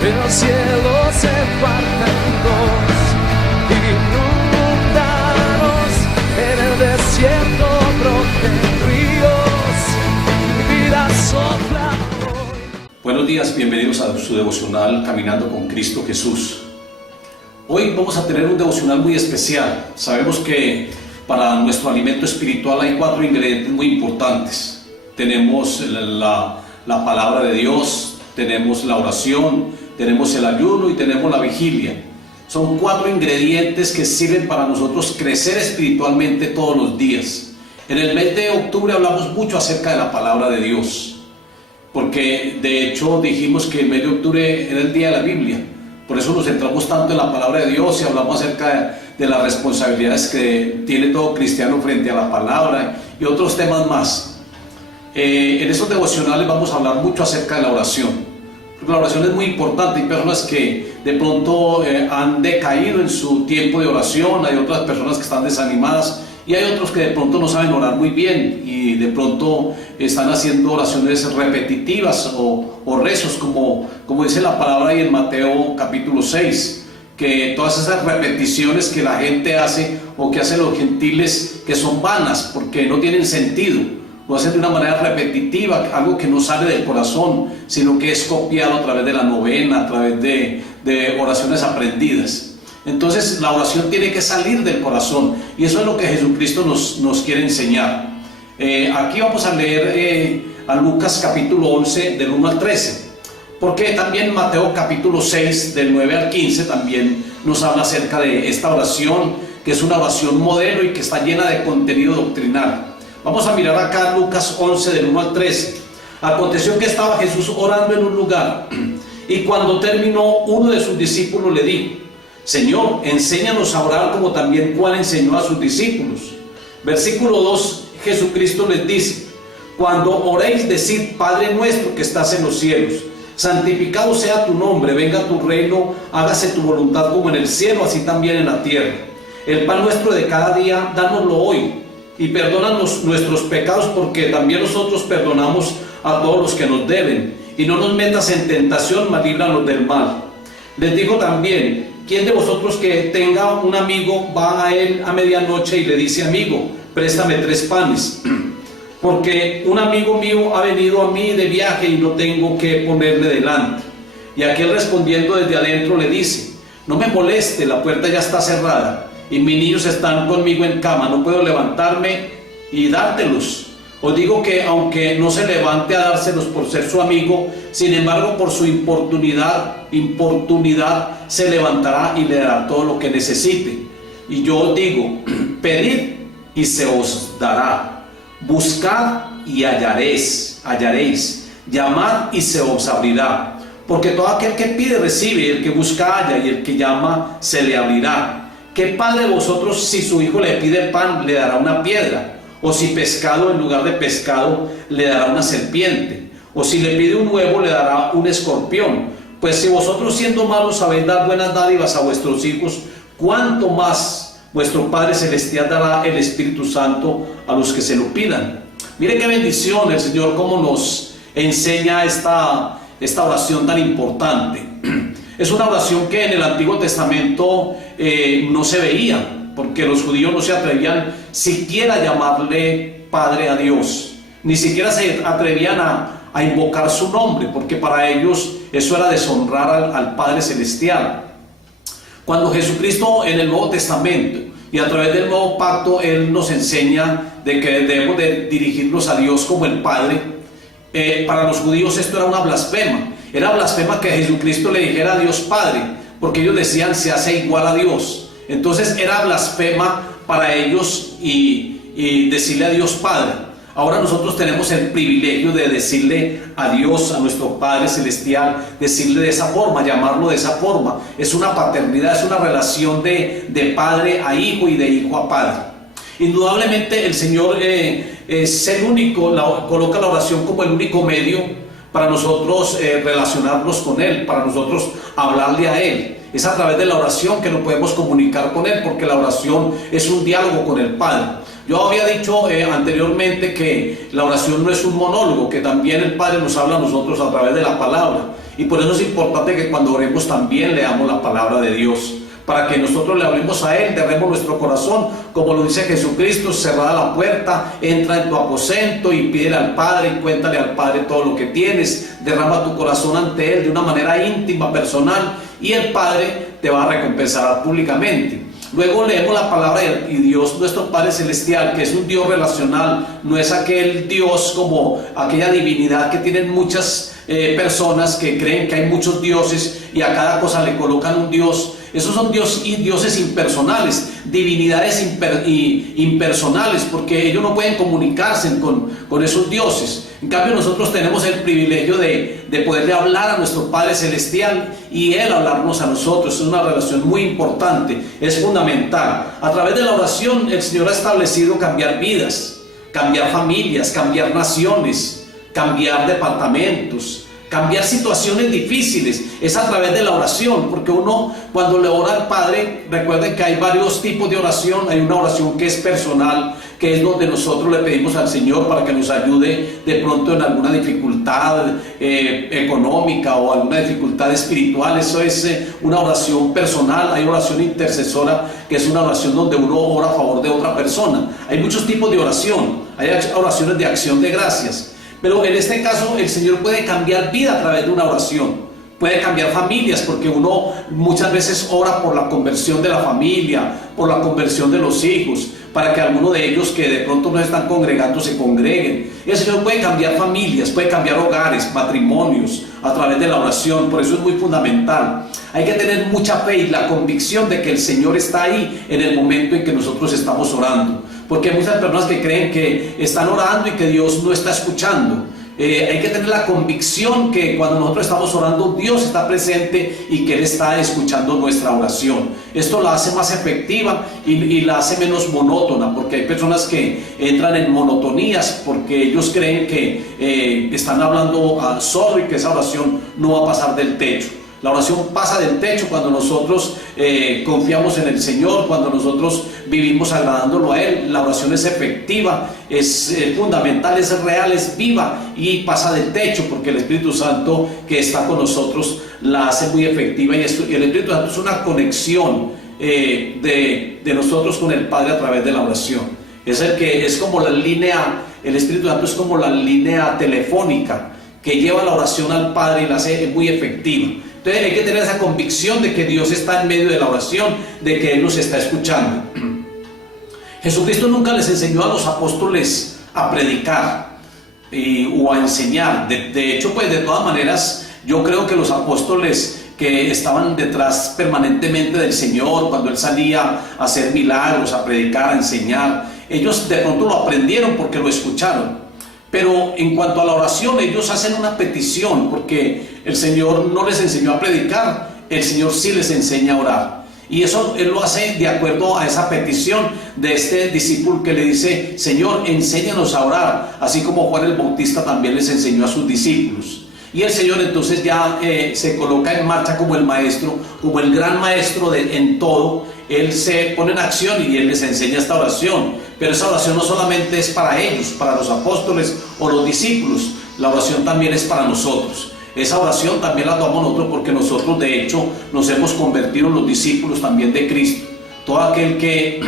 el cielo se parte en dos, inundados en el desierto broten ríos, mi vida sopla hoy. Buenos días, bienvenidos a su devocional Caminando con Cristo Jesús. Hoy vamos a tener un devocional muy especial. Sabemos que para nuestro alimento espiritual hay 4 ingredientes muy importantes. Tenemos la palabra de Dios, tenemos la oración, tenemos el ayuno y tenemos la vigilia. Son 4 ingredientes que sirven para nosotros crecer espiritualmente todos los días. En el mes de octubre hablamos mucho acerca de la palabra de Dios, porque de hecho dijimos que el mes de octubre era el día de la Biblia. Por eso nos centramos tanto en la palabra de Dios y hablamos acerca de las responsabilidades que tiene todo cristiano frente a la palabra y otros temas más. En estos devocionales vamos a hablar mucho acerca de la oración, porque la oración es muy importante. Hay personas que de pronto han decaído en su tiempo de oración, hay otras personas que están desanimadas y hay otros que de pronto no saben orar muy bien y de pronto están haciendo oraciones repetitivas o rezos, como dice la palabra ahí en Mateo capítulo 6, que todas esas repeticiones que la gente hace o que hacen los gentiles, que son vanas porque no tienen sentido, lo hacen de una manera repetitiva, algo que no sale del corazón, sino que es copiado a través de la novena, a través de oraciones aprendidas. Entonces la oración tiene que salir del corazón y eso es lo que Jesucristo nos quiere enseñar. Aquí vamos a leer a Lucas capítulo 11 del 1 al 13, porque también Mateo capítulo 6 del 9 al 15 también nos habla acerca de esta oración, que es una oración modelo y que está llena de contenido doctrinal. Vamos a mirar acá Lucas 11 del 1 al 13. Aconteció que estaba Jesús orando en un lugar y cuando terminó, uno de sus discípulos le dijo: Señor, enséñanos a orar como también Juan enseñó a sus discípulos. Versículo 2, Jesucristo les dice: cuando oréis, decid: Padre nuestro que estás en los cielos, santificado sea tu nombre, venga tu reino, hágase tu voluntad como en el cielo, así también en la tierra. El pan nuestro de cada día, dánoslo hoy, y perdónanos nuestros pecados, porque también nosotros perdonamos a todos los que nos deben, y no nos metas en tentación, mas líbranos del mal. Les digo también: ¿quién de vosotros que tenga un amigo va a él a medianoche y le dice: amigo, préstame 3 panes? Porque un amigo mío ha venido a mí de viaje y no tengo que ponerle delante. Y aquel respondiendo desde adentro le dice: no me moleste, la puerta ya está cerrada y mis niños están conmigo en cama, no puedo levantarme y dártelos. Os digo que aunque no se levante a dárselos por ser su amigo, sin embargo por su importunidad se levantará y le dará todo lo que necesite. Y yo os digo: pedid y se os dará, buscad y hallaréis, llamad y se os abrirá. Porque todo aquel que pide recibe, y el que busca halla, y el que llama se le abrirá. ¿Qué padre de vosotros, si su hijo le pide pan, le dará una piedra? O si pescado en lugar de pescado le dará una serpiente? O si le pide un huevo le dará un escorpión? Pues si vosotros siendo malos sabéis dar buenas dádivas a vuestros hijos, ¿cuánto más vuestro Padre Celestial dará el Espíritu Santo a los que se lo pidan? Mire qué bendición el Señor, cómo nos enseña esta oración tan importante. Es una oración que en el Antiguo Testamento no se veía, porque los judíos no se atrevían siquiera a llamarle Padre a Dios, ni siquiera se atrevían a invocar su nombre, porque para ellos eso era deshonrar al Padre Celestial. Cuando Jesucristo en el Nuevo Testamento y a través del Nuevo Pacto, Él nos enseña de que debemos de dirigirnos a Dios como el Padre, para los judíos esto era una blasfema. Era blasfema que Jesucristo le dijera a Dios Padre, porque ellos decían: se hace igual a Dios. Entonces era blasfema para ellos y decirle a Dios Padre. Ahora nosotros tenemos el privilegio de decirle a Dios, a nuestro Padre Celestial, decirle de esa forma, llamarlo de esa forma. Es una paternidad, es una relación de padre a hijo y de hijo a padre. Indudablemente el Señor es el único, coloca la oración como el único medio para nosotros relacionarnos con Él, para nosotros hablarle a Él. Es a través de la oración que nos podemos comunicar con Él, porque la oración es un diálogo con el Padre. Yo había dicho anteriormente que la oración no es un monólogo, que también el Padre nos habla a nosotros a través de la palabra. Y por eso es importante que cuando oremos también leamos la palabra de Dios, para que nosotros le hablemos a Él, derremos nuestro corazón, como lo dice Jesucristo: cerrada la puerta, entra en tu aposento y pídele al Padre y cuéntale al Padre todo lo que tienes, derrama tu corazón ante Él de una manera íntima, personal, y el Padre te va a recompensar públicamente. Luego leemos la palabra y Dios, nuestro Padre Celestial, que es un Dios relacional, no es aquel Dios como aquella divinidad que tienen muchas personas que creen que hay muchos dioses y a cada cosa le colocan un Dios. Esos son dioses impersonales, divinidades impersonales, porque ellos no pueden comunicarse con esos dioses. En cambio, nosotros tenemos el privilegio de poderle hablar a nuestro Padre Celestial y Él hablarnos a nosotros. Es una relación muy importante, es fundamental. A través de la oración, el Señor ha establecido cambiar vidas, cambiar familias, cambiar naciones, cambiar departamentos, cambiar situaciones difíciles. Es a través de la oración, porque uno cuando le ora al Padre, recuerden que hay varios tipos de oración. Hay una oración que es personal, que es donde nosotros le pedimos al Señor para que nos ayude de pronto en alguna dificultad económica o alguna dificultad espiritual. Eso es una oración personal. Hay oración intercesora, que es una oración donde uno ora a favor de otra persona. Hay muchos tipos de oración. Hay oraciones de acción de gracias. Pero en este caso el Señor puede cambiar vida a través de una oración. Puede cambiar familias, porque uno muchas veces ora por la conversión de la familia, por la conversión de los hijos, para que algunos de ellos que de pronto no están congregando se congreguen. El Señor puede cambiar familias, puede cambiar hogares, matrimonios a través de la oración. Por eso es muy fundamental. Hay que tener mucha fe y la convicción de que el Señor está ahí en el momento en que nosotros estamos orando. Porque hay muchas personas que creen que están orando y que Dios no está escuchando. Hay que tener la convicción que cuando nosotros estamos orando, Dios está presente y que Él está escuchando nuestra oración. Esto la hace más efectiva y la hace menos monótona, porque hay personas que entran en monotonías porque ellos creen que están hablando al solo y que esa oración no va a pasar del techo. La oración pasa del techo cuando nosotros confiamos en el Señor, cuando nosotros vivimos agradándolo a Él. La oración es efectiva, es fundamental, es real, es viva y pasa del techo, porque el Espíritu Santo que está con nosotros la hace muy efectiva. Y el Espíritu Santo es una conexión de nosotros con el Padre a través de la oración. Es como la línea, el Espíritu Santo es como la línea telefónica que lleva la oración al Padre y la hace muy efectiva. Entonces hay que tener esa convicción de que Dios está en medio de la oración, de que Él nos está escuchando. Jesucristo nunca les enseñó a los apóstoles a predicar o a enseñar. De hecho, pues de todas maneras, yo creo que los apóstoles que estaban detrás permanentemente del Señor, cuando Él salía a hacer milagros, a predicar, a enseñar, ellos de pronto lo aprendieron porque lo escucharon. Pero en cuanto a la oración, ellos hacen una petición, porque el Señor no les enseñó a predicar, el Señor sí les enseña a orar. Y eso Él lo hace de acuerdo a esa petición de este discípulo que le dice: Señor, enséñanos a orar, así como Juan el Bautista también les enseñó a sus discípulos. Y el Señor entonces ya se coloca en marcha como el maestro, como el gran maestro en todo. Él se pone en acción y Él les enseña esta oración. Pero esa oración no solamente es para ellos, para los apóstoles o los discípulos. La oración también es para nosotros. Esa oración también la tomamos nosotros, porque nosotros de hecho nos hemos convertido en los discípulos también de Cristo. Todo aquel que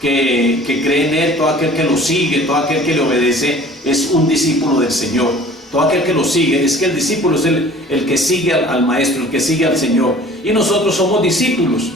cree en Él, todo aquel que lo sigue, todo aquel que le obedece es un discípulo del Señor. Todo aquel que lo sigue, es que el discípulo es el que sigue al maestro, el que sigue al Señor. Y nosotros somos discípulos.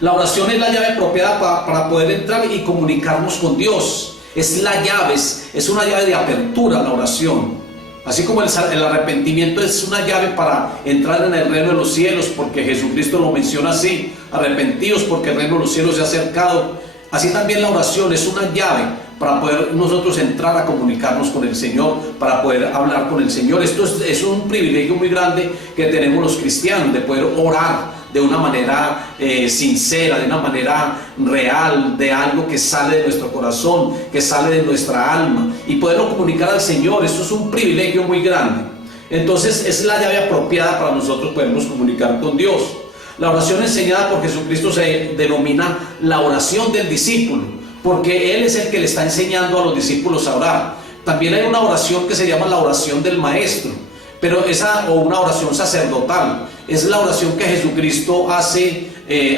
La oración es la llave apropiada para poder entrar y comunicarnos con Dios. Es la llave, es una llave de apertura la oración. Así como el arrepentimiento es una llave para entrar en el reino de los cielos, porque Jesucristo lo menciona así: arrepentidos porque el reino de los cielos se ha acercado. Así también la oración es una llave para poder nosotros entrar a comunicarnos con el Señor, para poder hablar con el Señor. Esto es un privilegio muy grande que tenemos los cristianos, de poder orar de una manera sincera, de una manera real, de algo que sale de nuestro corazón, que sale de nuestra alma, y poderlo comunicar al Señor. Esto es un privilegio muy grande. Entonces es la llave apropiada para nosotros podernos comunicar con Dios. La oración enseñada por Jesucristo se denomina la oración del discípulo, porque Él es el que le está enseñando a los discípulos a orar. También hay una oración que se llama la oración del maestro. pero o una oración sacerdotal, es la oración que Jesucristo hace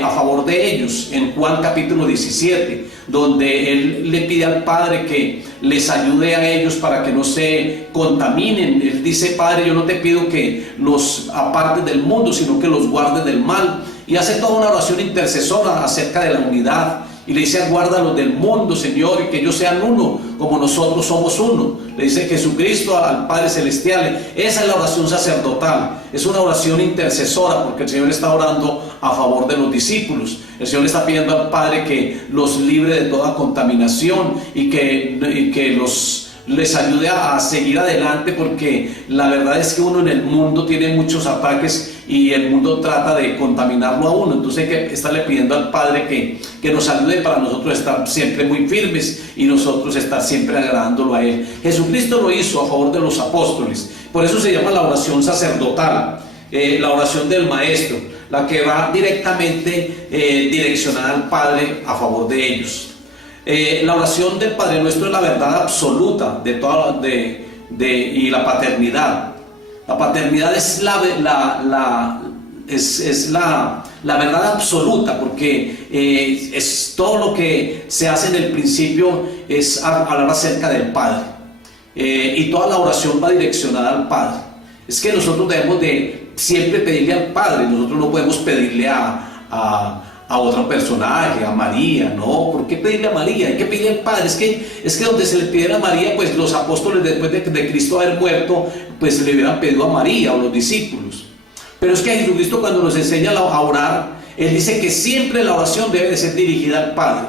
a favor de ellos en Juan capítulo 17, donde Él le pide al Padre que les ayude a ellos para que no se contaminen. Él dice: Padre, yo no te pido que los apartes del mundo, sino que los guardes del mal. Y hace toda una oración intercesora acerca de la unidad. Y le dice: guárdalos del mundo, Señor, y que ellos sean uno, como nosotros somos uno. Le dice Jesucristo al Padre Celestial. Esa es la oración sacerdotal. Es una oración intercesora, porque el Señor está orando a favor de los discípulos. El Señor le está pidiendo al Padre que los libre de toda contaminación y que les ayude a seguir adelante, porque la verdad es que uno en el mundo tiene muchos ataques y el mundo trata de contaminarlo a uno. Entonces hay que estarle pidiendo al Padre que nos ayude para nosotros estar siempre muy firmes y nosotros estar siempre agradándolo a Él. Jesucristo lo hizo a favor de los apóstoles. Por eso se llama la oración sacerdotal, la oración del Maestro, la que va directamente direccionada al Padre a favor de ellos. La oración del Padre Nuestro es la verdad absoluta y la paternidad. La paternidad es la verdad absoluta, porque es todo lo que se hace en el principio es hablar acerca del Padre, y toda la oración va direccionada al Padre. Es que nosotros debemos de siempre pedirle al Padre. Nosotros no podemos pedirle a otro personaje, a María, no. ¿Por qué pedirle a María? Hay que pedirle al Padre. Es que donde se le pidiera a María, pues los apóstoles, después de Cristo haber muerto, pues le hubieran pedido a María o los discípulos. Pero es que Jesucristo, cuando nos enseña a orar, Él dice que siempre la oración debe de ser dirigida al Padre.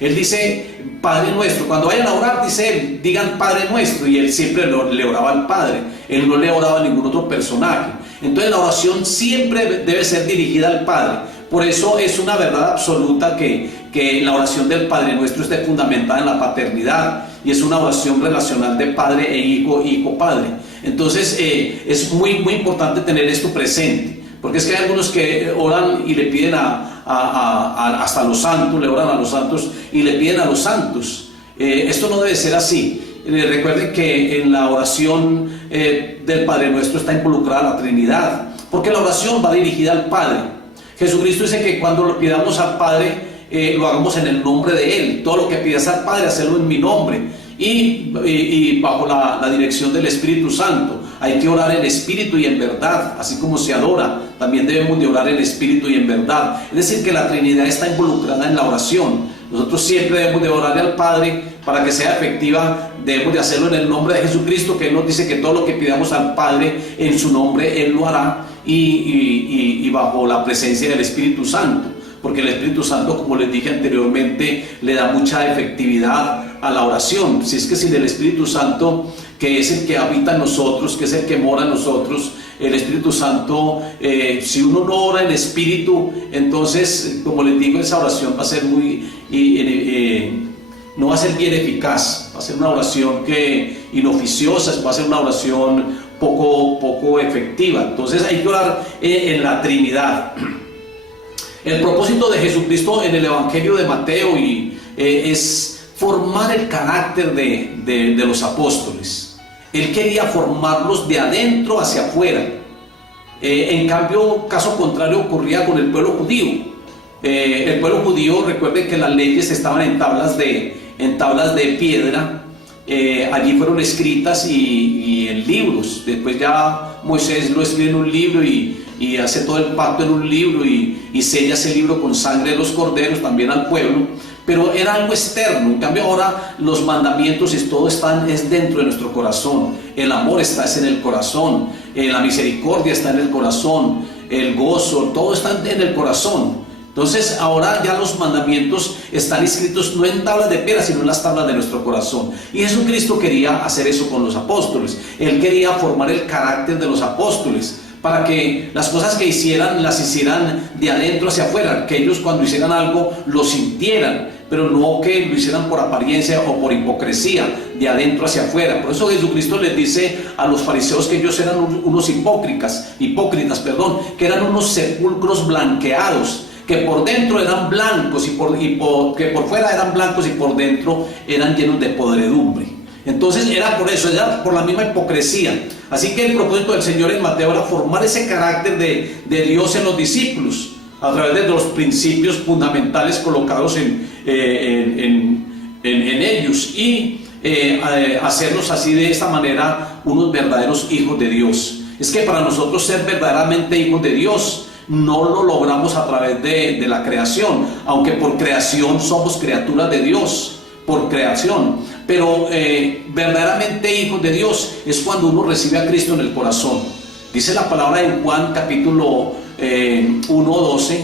Él dice: Padre Nuestro. Cuando vayan a orar, dice Él, digan Padre Nuestro, y Él siempre le oraba al Padre. Él no le oraba a ningún otro personaje. Entonces la oración siempre debe ser dirigida al Padre. Por eso es una verdad absoluta que la oración del Padre Nuestro esté fundamentada en la paternidad, y es una oración relacional de padre e hijo, hijo-padre. Entonces es muy, muy importante tener esto presente, porque es que hay algunos que oran y le piden hasta a los santos, le oran a los santos y le piden a los santos. Esto no debe ser así. Recuerden que en la oración del Padre Nuestro está involucrada la Trinidad, porque la oración va dirigida al Padre. Jesucristo dice que cuando lo pidamos al Padre, lo hagamos en el nombre de Él. Todo lo que pidas al Padre, hacerlo en mi nombre, y bajo la dirección del Espíritu Santo. Hay que orar en espíritu y en verdad, así como se adora. También debemos de orar en espíritu y en verdad. Es decir, que la Trinidad está involucrada en la oración. Nosotros siempre debemos de orar al Padre para que sea efectiva. Debemos de hacerlo en el nombre de Jesucristo, que Él nos dice que todo lo que pidamos al Padre en su nombre, Él lo hará, y bajo la presencia del Espíritu Santo, porque el Espíritu Santo, como les dije anteriormente, le da mucha efectividad a la oración. Si es que sin el Espíritu Santo, que es el que habita en nosotros, que es el que mora en nosotros, el Espíritu Santo, si uno no ora en espíritu, entonces, como les digo, esa oración va a ser no va a ser bien eficaz. Va a ser una oración inoficiosa, va a ser una oración poco efectiva. Entonces hay que orar en la Trinidad. El propósito de Jesucristo en el Evangelio de Mateo es formar el carácter de los apóstoles. Él quería formarlos de adentro hacia afuera. En cambio, caso contrario ocurría con el pueblo judío. El pueblo judío, recuerden que las leyes estaban en tablas de piedra. Allí fueron escritas y en libros. Después ya Moisés lo escribe en un libro y hace todo el pacto en un libro y sella ese libro con sangre de los corderos también al pueblo. Pero era algo externo. En cambio ahora los mandamientos y todo es dentro de nuestro corazón. El amor está en el corazón, la misericordia está en el corazón, el gozo, todo está en el corazón. Entonces ahora ya los mandamientos están escritos no en tablas de piedra, sino en las tablas de nuestro corazón. Y Jesucristo quería hacer eso con los apóstoles. Él quería formar el carácter de los apóstoles, para que las cosas que hicieran, las hicieran de adentro hacia afuera, que ellos cuando hicieran algo lo sintieran, pero no que lo hicieran por apariencia o por hipocresía, de adentro hacia afuera. Por eso Jesucristo les dice a los fariseos que ellos eran unos hipócritas, que eran unos sepulcros blanqueados, que por dentro eran blancos que por fuera eran blancos y por dentro eran llenos de podredumbre. Entonces era por eso, era por la misma hipocresía. Así que el propósito del Señor en Mateo era formar ese carácter de Dios en los discípulos, a través de los principios fundamentales colocados en ellos, y hacernos así, de esta manera, unos verdaderos hijos de Dios. Es que para nosotros ser verdaderamente hijos de Dios no lo logramos a través de la creación, aunque por creación somos criaturas de Dios, por creación, pero verdaderamente hijos de Dios es cuando uno recibe a Cristo en el corazón. Dice la palabra en Juan capítulo 1:12,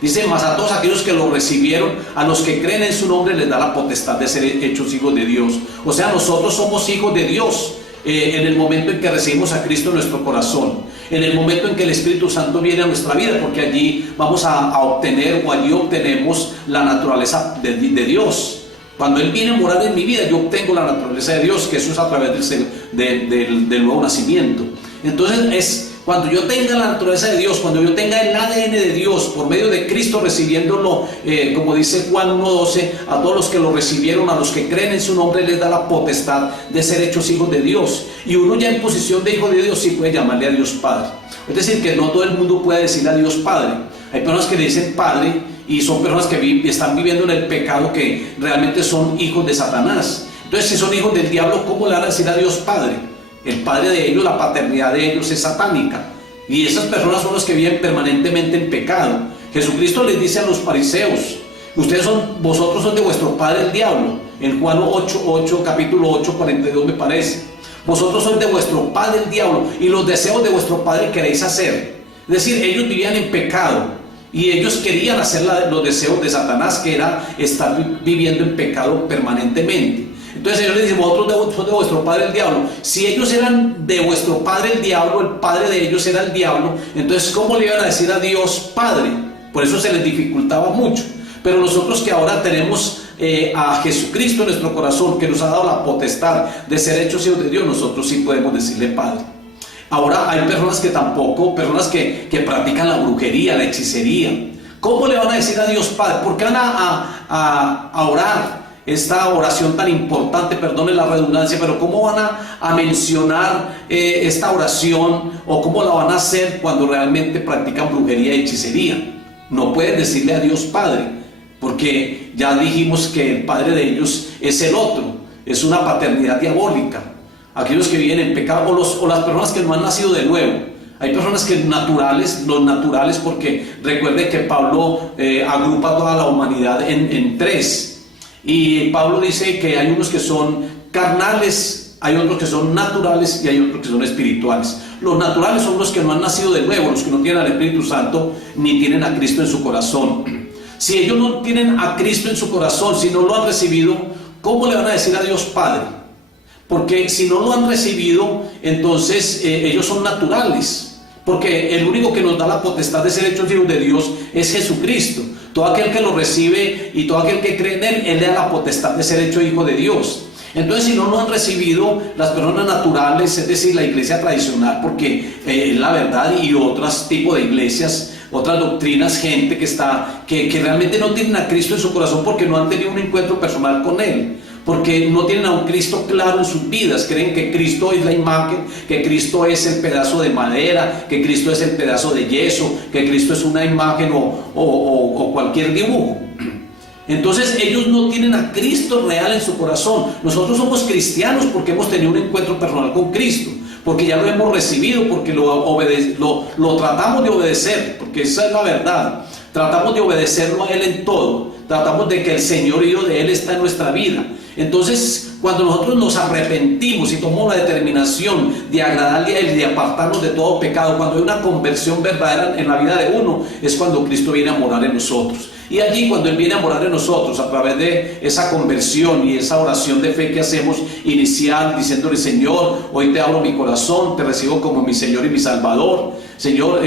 dice: mas a todos aquellos que lo recibieron, a los que creen en su nombre, les da la potestad de ser hechos hijos de Dios. O sea, nosotros somos hijos de Dios en el momento en que recibimos a Cristo en nuestro corazón, en el momento en que el Espíritu Santo viene a nuestra vida, porque allí vamos a obtener, o allí obtenemos la naturaleza de Dios. Cuando Él viene a morar en mi vida, yo obtengo la naturaleza de Dios, que eso es a través del nuevo nacimiento. Entonces es cuando yo tenga la naturaleza de Dios, cuando yo tenga el ADN de Dios por medio de Cristo, recibiéndolo, como dice Juan 1:12, a todos los que lo recibieron, a los que creen en su nombre, les da la potestad de ser hechos hijos de Dios. Y uno ya en posición de hijo de Dios sí puede llamarle a Dios Padre. Es decir, que no todo el mundo puede decirle a Dios Padre. Hay personas que le dicen Padre y son personas que están viviendo en el pecado, que realmente son hijos de Satanás. Entonces, si son hijos del diablo, ¿cómo le van a decir a Dios Padre? El padre de ellos, la paternidad de ellos es satánica, y esas personas son los que viven permanentemente en pecado. Jesucristo les dice a los fariseos: vosotros son de vuestro padre el diablo, en Juan 8, capítulo 8, 42 me parece. Vosotros sois de vuestro padre el diablo, y los deseos de vuestro padre queréis hacer. Es decir, ellos vivían en pecado, y ellos querían hacer los deseos de Satanás, que era estar viviendo en pecado permanentemente. Entonces ellos les dicen: vosotros son de vuestro padre el diablo. Si ellos eran de vuestro padre el diablo, el padre de ellos era el diablo, entonces ¿cómo le iban a decir a Dios Padre? Por eso se les dificultaba mucho. Pero nosotros, que ahora tenemos a Jesucristo en nuestro corazón, que nos ha dado la potestad de ser hechos hijos de Dios, nosotros sí podemos decirle Padre. Ahora hay personas que tampoco, personas que practican la brujería, la hechicería. ¿Cómo le van a decir a Dios Padre? ¿Por qué van a orar esta oración tan importante? Perdone la redundancia, pero ¿cómo van a mencionar esta oración, o cómo la van a hacer cuando realmente practican brujería y hechicería? No pueden decirle a Dios Padre, porque ya dijimos que el padre de ellos es el otro, es una paternidad diabólica. Aquellos que viven en pecado, o las personas que no han nacido de nuevo. Hay personas que los naturales, porque recuerde que Pablo agrupa toda la humanidad en tres. Y Pablo dice que hay unos que son carnales, hay otros que son naturales y hay otros que son espirituales. Los naturales son los que no han nacido de nuevo, los que no tienen al Espíritu Santo ni tienen a Cristo en su corazón. Si ellos no tienen a Cristo en su corazón, si no lo han recibido, ¿cómo le van a decir a Dios Padre? Porque si no lo han recibido, entonces ellos son naturales. Porque el único que nos da la potestad de ser hechos hijos de Dios es Jesucristo. Todo aquel que lo recibe y todo aquel que cree en Él le da la potestad de ser hecho hijo de Dios. Entonces, si no lo han recibido las personas naturales, es decir, la iglesia tradicional, porque la verdad, y otros tipos de iglesias, otras doctrinas, gente que realmente no tienen a Cristo en su corazón, porque no han tenido un encuentro personal con Él, porque no tienen a un Cristo claro en sus vidas. Creen que Cristo es la imagen, que Cristo es el pedazo de madera, que Cristo es el pedazo de yeso, que Cristo es una imagen o cualquier dibujo. Entonces ellos no tienen a Cristo real en su corazón. Nosotros somos cristianos porque hemos tenido un encuentro personal con Cristo, porque ya lo hemos recibido, porque lo tratamos de obedecer, porque esa es la verdad. Tratamos de obedecerlo a Él en todo. Tratamos de que el señorío de Él está en nuestra vida. Entonces, cuando nosotros nos arrepentimos y tomamos la determinación de agradarle a Él, de apartarnos de todo pecado, cuando hay una conversión verdadera en la vida de uno, es cuando Cristo viene a morar en nosotros. Y allí, cuando Él viene a morar en nosotros, a través de esa conversión y esa oración de fe que hacemos inicial, diciéndole: Señor, hoy te abro mi corazón, te recibo como mi Señor y mi Salvador. Señor,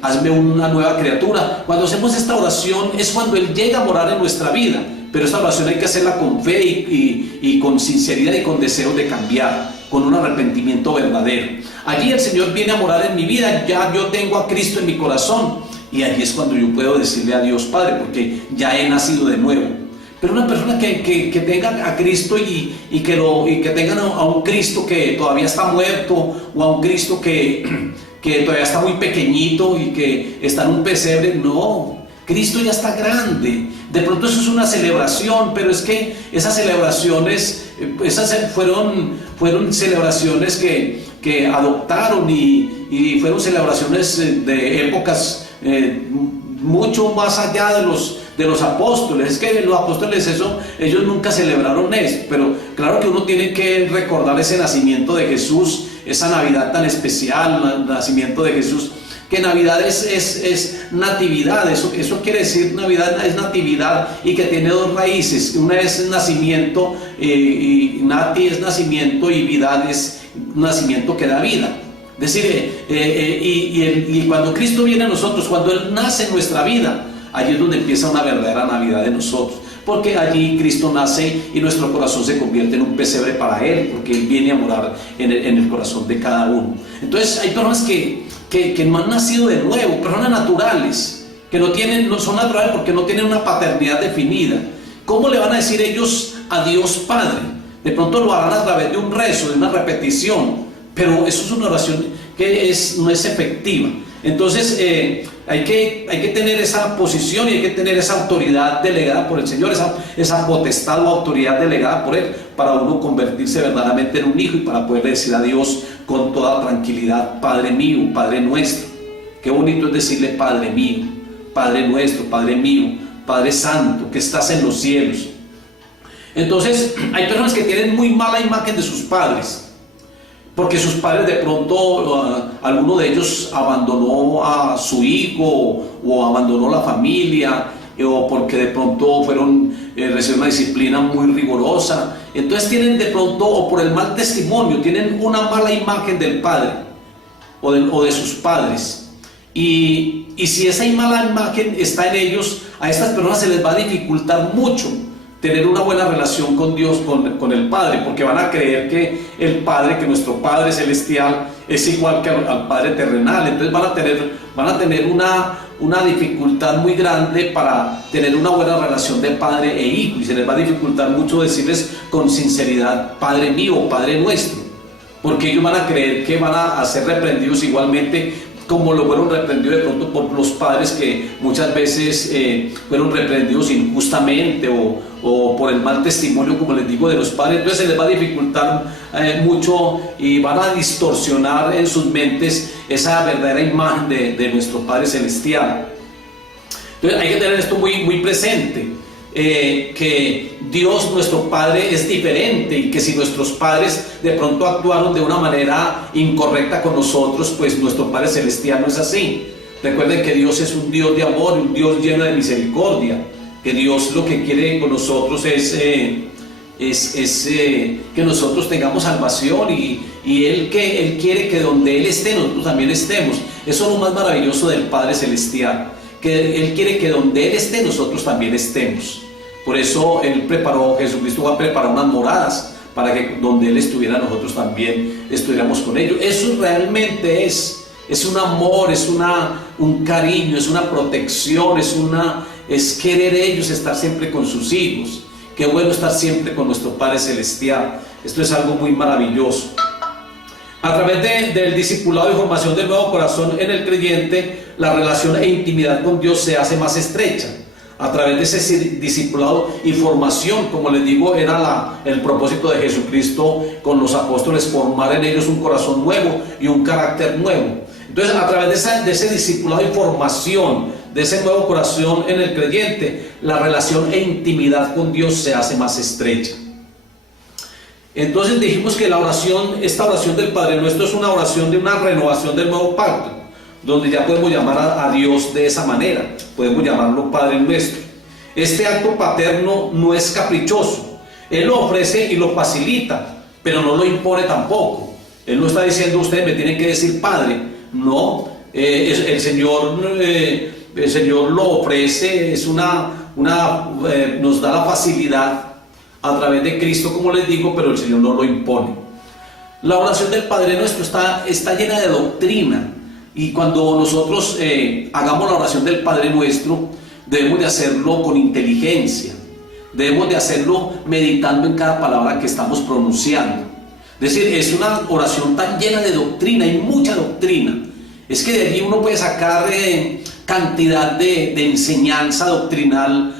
hazme una nueva criatura. Cuando hacemos esta oración es cuando Él llega a morar en nuestra vida. Pero esta oración hay que hacerla con fe y con sinceridad y con deseo de cambiar, con un arrepentimiento verdadero. Allí el Señor viene a morar en mi vida, ya yo tengo a Cristo en mi corazón, y allí es cuando yo puedo decirle a Dios Padre, porque ya he nacido de nuevo. Pero una persona que tenga a Cristo y que tengan a un Cristo que todavía está muerto, o a un Cristo que todavía está muy pequeñito y que está en un pesebre, no. Cristo ya está grande. De pronto eso es una celebración, pero es que esas celebraciones fueron celebraciones que adoptaron y fueron celebraciones de épocas mucho más allá de los apóstoles. Es que los apóstoles ellos nunca celebraron eso, pero claro que uno tiene que recordar ese nacimiento de Jesús, esa Navidad tan especial, el nacimiento de Jesús. Que Navidad es natividad, eso quiere decir Navidad es natividad y que tiene dos raíces. Una es nacimiento, y nati es nacimiento y vidad es nacimiento que da vida. Es decir, y cuando Cristo viene a nosotros, cuando Él nace en nuestra vida, allí es donde empieza una verdadera Navidad de nosotros. Porque allí Cristo nace y nuestro corazón se convierte en un pesebre para Él, porque Él viene a morar en el corazón de cada uno. Entonces hay personas que no han nacido de nuevo, personas naturales, que no son naturales porque no tienen una paternidad definida. ¿Cómo le van a decir ellos a Dios Padre? De pronto lo harán a través de un rezo, de una repetición, pero eso es una oración que no es efectiva. Entonces hay que tener esa posición y hay que tener esa autoridad delegada por el Señor, esa potestad o autoridad delegada por Él, para uno convertirse verdaderamente en un hijo y para poder decir a Dios con toda tranquilidad: Padre mío, Padre nuestro. Qué bonito es decirle Padre mío, Padre nuestro, Padre mío, Padre santo, que estás en los cielos. Entonces hay personas que tienen muy mala imagen de sus padres, porque sus padres de pronto, alguno de ellos abandonó a su hijo o abandonó la familia, o porque de pronto recibieron una disciplina muy rigurosa. Entonces tienen de pronto, o por el mal testimonio, tienen una mala imagen del padre o de sus padres. Y si esa mala imagen está en ellos, a estas personas se les va a dificultar mucho tener una buena relación con Dios, con el Padre, porque van a creer que el Padre, que nuestro Padre Celestial es igual que al Padre terrenal. Entonces van a tener una dificultad muy grande para tener una buena relación de padre e hijo, y se les va a dificultar mucho decirles con sinceridad Padre mío, Padre nuestro, porque ellos van a creer que van a ser reprendidos igualmente como lo fueron reprendidos de pronto por los padres, que muchas veces fueron reprendidos injustamente o por el mal testimonio, como les digo, de los padres. Entonces se les va a dificultar mucho y van a distorsionar en sus mentes esa verdadera imagen de nuestro Padre Celestial. Entonces hay que tener esto muy, muy presente, que Dios nuestro Padre es diferente, y que si nuestros padres de pronto actuaron de una manera incorrecta con nosotros, pues nuestro Padre Celestial no es así. Recuerden que Dios es un Dios de amor, un Dios lleno de misericordia, que Dios lo que quiere con nosotros es que nosotros tengamos salvación, y Él quiere que donde Él esté nosotros también estemos. Eso es lo más maravilloso del Padre Celestial, que Él quiere que donde Él esté nosotros también estemos. Por eso Jesucristo va a preparar unas moradas para que donde Él estuviera nosotros también estuviéramos con ellos. Eso realmente es un amor, es un cariño, es una protección, es querer ellos estar siempre con sus hijos. Qué bueno estar siempre con nuestro Padre Celestial. Esto es algo muy maravilloso. A través del discipulado y formación del nuevo corazón en el creyente, la relación e intimidad con Dios se hace más estrecha. A través de ese discipulado y formación, como les digo, era el propósito de Jesucristo con los apóstoles, formar en ellos un corazón nuevo y un carácter nuevo. Entonces, a través de ese discipulado y formación, de ese nuevo corazón en el creyente, la relación e intimidad con Dios se hace más estrecha. Entonces dijimos que esta oración del Padre Nuestro es una oración de una renovación del nuevo pacto, donde ya podemos llamar a Dios de esa manera, podemos llamarlo Padre Nuestro. Este acto paterno no es caprichoso, Él lo ofrece y lo facilita, pero no lo impone tampoco. Él no está diciendo ustedes me tienen que decir Padre, no, el Señor lo ofrece, nos da la facilidad a través de Cristo, como les digo, pero el Señor no lo impone. La oración del Padre Nuestro está llena de doctrina, y cuando nosotros hagamos la oración del Padre Nuestro, debemos de hacerlo con inteligencia, Debemos de hacerlo meditando en cada palabra que estamos pronunciando. Es decir, es una oración tan llena de doctrina, hay mucha doctrina. Es que de allí uno puede sacar cantidad de enseñanza doctrinal.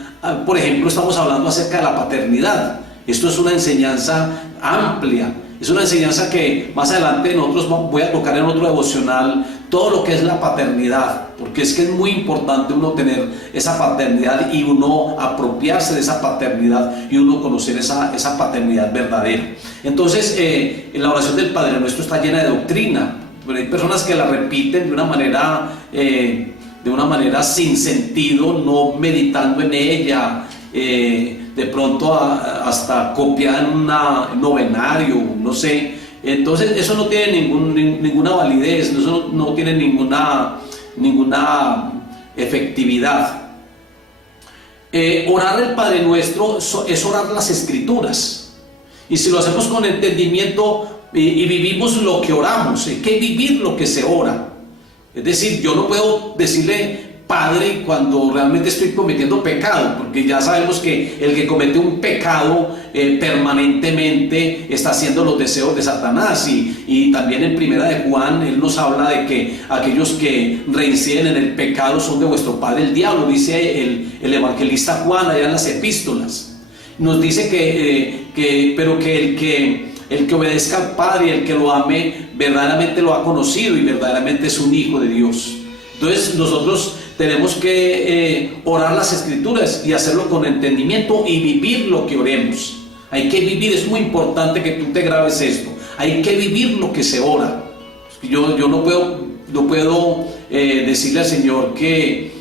Por ejemplo, estamos hablando acerca de la paternidad. Esto es una enseñanza amplia. Es una enseñanza que más adelante nosotros voy a tocar en otro devocional, todo lo que es la paternidad, porque es que es muy importante uno tener esa paternidad y uno apropiarse de esa paternidad y uno conocer esa paternidad verdadera. Entonces, la oración del Padre Nuestro está llena de doctrina, pero hay personas que la repiten de una manera sin sentido, no meditando en ella, de pronto hasta copiada en un novenario, no sé. Entonces eso no tiene ninguna validez, eso no tiene ninguna efectividad. Orar el Padre Nuestro es orar las Escrituras, y si lo hacemos con entendimiento y vivimos lo que oramos, hay que vivir lo que se ora. Es decir, yo no puedo decirle Padre cuando realmente estoy cometiendo pecado, porque ya sabemos que el que comete un pecado permanentemente está haciendo los deseos de Satanás, y también en Primera de Juan él nos habla de que aquellos que reinciden en el pecado son de vuestro padre el diablo, dice el evangelista Juan allá en las epístolas. Nos dice pero que el que obedezca al Padre y el que lo ame verdaderamente lo ha conocido y verdaderamente es un hijo de Dios. Entonces nosotros tenemos que orar las Escrituras y hacerlo con entendimiento y vivir lo que oremos. Hay que vivir, es muy importante que tú te grabes esto. Hay que vivir lo que se ora. Yo no puedo decirle al Señor que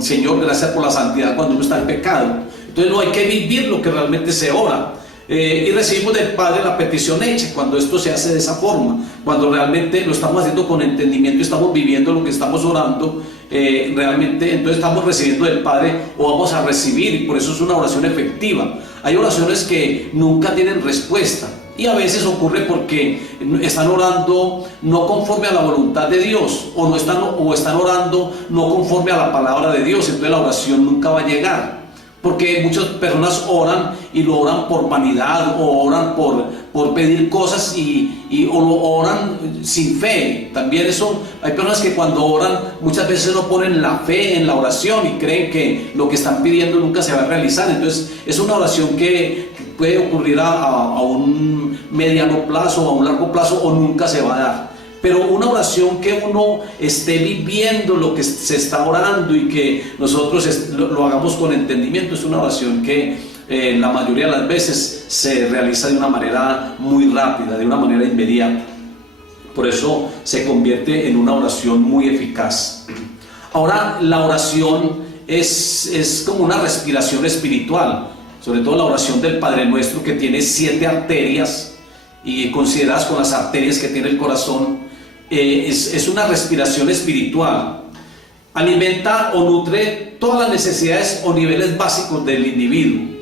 Señor, gracias por la santidad cuando uno está en pecado. Entonces no, hay que vivir lo que realmente se ora. Y recibimos del Padre la petición hecha cuando esto se hace de esa forma, cuando realmente lo estamos haciendo con entendimiento y estamos viviendo lo que estamos orando, realmente entonces estamos recibiendo del Padre o vamos a recibir, y por eso es una oración efectiva. Hay oraciones que nunca tienen respuesta y a veces ocurre porque están orando no conforme a la voluntad de Dios, o están orando no conforme a la palabra de Dios, entonces la oración nunca va a llegar. Porque muchas personas oran y lo oran por vanidad, o oran por pedir cosas o lo oran sin fe. También eso, hay personas que cuando oran muchas veces no ponen la fe en la oración y creen que lo que están pidiendo nunca se va a realizar. Entonces es una oración que puede ocurrir a un mediano plazo o a un largo plazo, o nunca se va a dar. Pero una oración que uno esté viviendo lo que se está orando y que nosotros lo hagamos con entendimiento, es una oración que la mayoría de las veces se realiza de una manera muy rápida, de una manera inmediata. Por eso se convierte en una oración muy eficaz. Ahora, la oración es como una respiración espiritual, sobre todo la oración del Padre Nuestro, que tiene 7 arterias, y consideradas con las arterias que tiene el corazón. Es una respiración espiritual. Alimenta o nutre todas las necesidades o niveles básicos del individuo.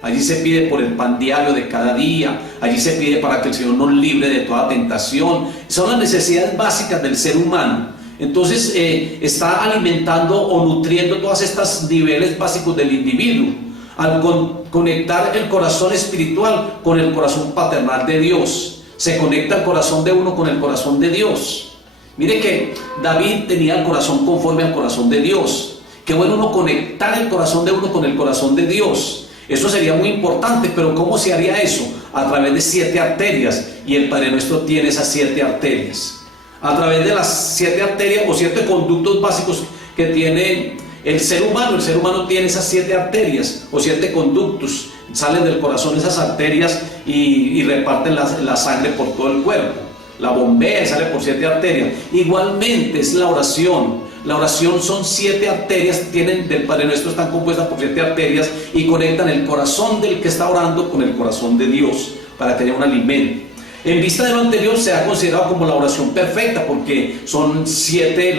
Allí se pide por el pan diario de cada día, allí se pide para que el Señor nos libre de toda tentación. Son las necesidades básicas del ser humano. Entonces está alimentando o nutriendo todos estos niveles básicos del individuo al conectar el corazón espiritual con el corazón paternal de Dios. Se conecta el corazón de uno con el corazón de Dios. Mire que David tenía el corazón conforme al corazón de Dios. Qué bueno uno conectar el corazón de uno con el corazón de Dios. Eso sería muy importante, pero ¿cómo se haría eso? A través de 7 arterias, y el Padre Nuestro tiene esas 7 arterias. A través de las 7 arterias o 7 conductos básicos que tiene el ser humano tiene esas 7 arterias o 7 conductos. Salen del corazón esas arterias y reparten la sangre por todo el cuerpo. La bombea y sale por 7 arterias. Igualmente es la oración. La oración son 7 arterias, del Padre Nuestro, están compuestas por 7 arterias y conectan el corazón del que está orando con el corazón de Dios para que haya un alimento. En vista de lo anterior, se ha considerado como la oración perfecta, porque son 7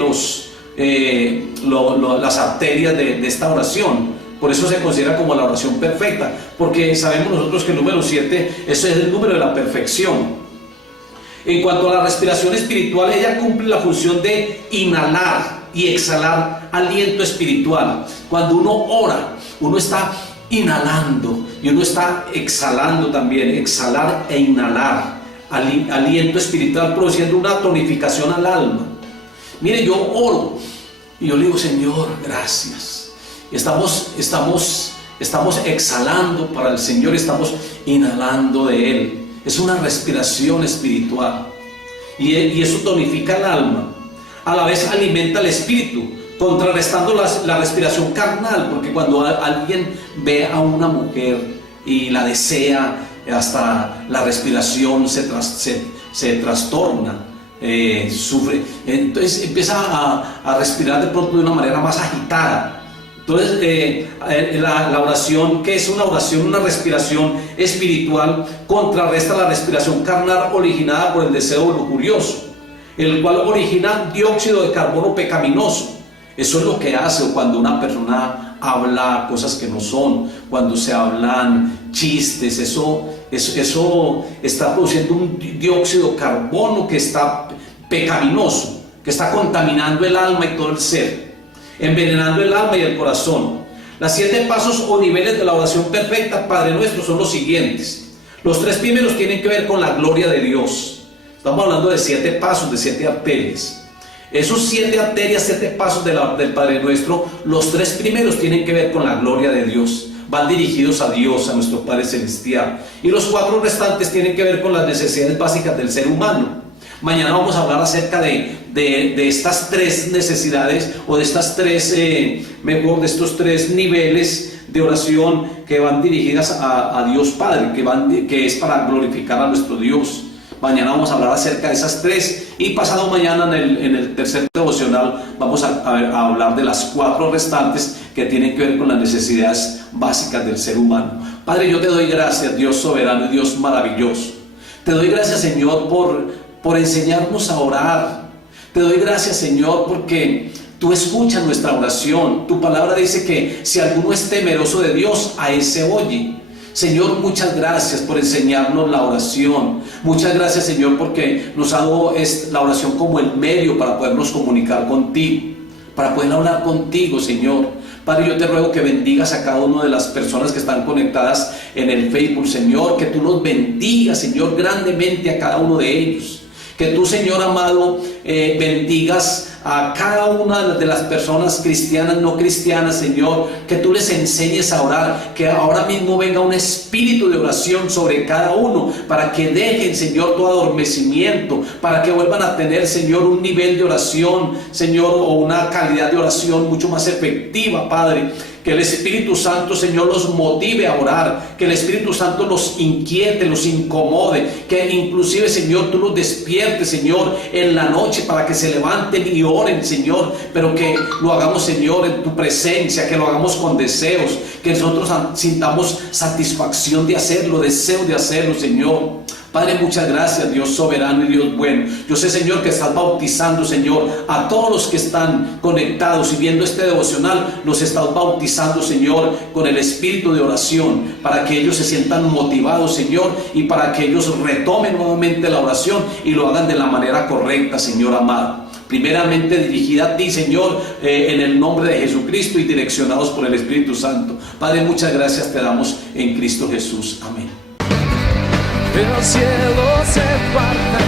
las arterias de esta oración. Por eso se considera como la oración perfecta, porque sabemos nosotros que el número 7 es el número de la perfección. En cuanto a la respiración espiritual, ella cumple la función de inhalar y exhalar aliento espiritual. Cuando uno ora, uno está inhalando, y uno está exhalando también, exhalar e inhalar, aliento espiritual, produciendo una tonificación al alma. Mire, yo oro y yo le digo: Señor, gracias. Estamos exhalando para el Señor, estamos inhalando de Él. Es una respiración espiritual, y eso tonifica el alma, a la vez alimenta el espíritu, contrarrestando la respiración carnal, porque cuando alguien ve a una mujer y la desea, hasta la respiración se trastorna, sufre, entonces empieza a respirar de pronto de una manera más agitada. Entonces la oración, que es una oración, una respiración espiritual, contrarresta la respiración carnal originada por el deseo lujurioso, el cual origina dióxido de carbono pecaminoso. Eso es lo que hace cuando una persona habla cosas que no son, cuando se hablan chistes. Eso está produciendo un dióxido de carbono que está pecaminoso, que está contaminando el alma y todo el ser, envenenando el alma y el corazón. Los 7 pasos o niveles de la oración perfecta, Padre Nuestro, son los siguientes. Los 3 primeros tienen que ver con la gloria de Dios. Estamos hablando de 7 pasos, de 7 arterias. Esos 7 arterias, 7 pasos del Padre Nuestro, los 3 primeros tienen que ver con la gloria de Dios. Van dirigidos a Dios, a nuestro Padre Celestial. Y los 4 restantes tienen que ver con las necesidades básicas del ser humano. Mañana vamos a hablar acerca de estas 3 necesidades, o de estas 3, de estos 3 niveles de oración que van dirigidas a Dios Padre, que es para glorificar a nuestro Dios. Mañana vamos a hablar acerca de esas 3, y pasado mañana en el tercer devocional vamos a hablar de las 4 restantes que tienen que ver con las necesidades básicas del ser humano. Padre, yo te doy gracias, Dios soberano y Dios maravilloso. Te doy gracias, Señor, por enseñarnos a orar. Te doy gracias, Señor, porque tú escuchas nuestra oración. Tu palabra dice que si alguno es temeroso de Dios, a ese oye. Señor, muchas gracias por enseñarnos la oración. Muchas gracias, Señor, porque nos ha dado la oración como el medio para podernos comunicar contigo, para poder hablar contigo, Señor. Padre, yo te ruego que bendigas a cada una de las personas que están conectadas en el Facebook, Señor, que tú los bendigas, Señor, grandemente a cada uno de ellos. Que tú, Señor amado, bendigas a cada una de las personas cristianas, no cristianas, Señor, que tú les enseñes a orar, que ahora mismo venga un espíritu de oración sobre cada uno, para que dejen, Señor, todo adormecimiento, para que vuelvan a tener, Señor, un nivel de oración, Señor, o una calidad de oración mucho más efectiva, Padre. Que el Espíritu Santo, Señor, los motive a orar, que el Espíritu Santo los inquiete, los incomode, que inclusive, Señor, tú los despiertes, Señor, en la noche para que se levanten y oren, Señor, pero que lo hagamos, Señor, en tu presencia, que lo hagamos con deseos, que nosotros sintamos satisfacción de hacerlo, deseo de hacerlo, Señor. Padre, muchas gracias, Dios soberano y Dios bueno. Yo sé, Señor, que estás bautizando, Señor, a todos los que están conectados y viendo este devocional. Los estás bautizando, Señor, con el espíritu de oración, para que ellos se sientan motivados, Señor, y para que ellos retomen nuevamente la oración y lo hagan de la manera correcta, Señor amado. Primeramente dirigida a ti, Señor, en el nombre de Jesucristo, y direccionados por el Espíritu Santo. Padre, muchas gracias te damos en Cristo Jesús. Amén. El cielo se parte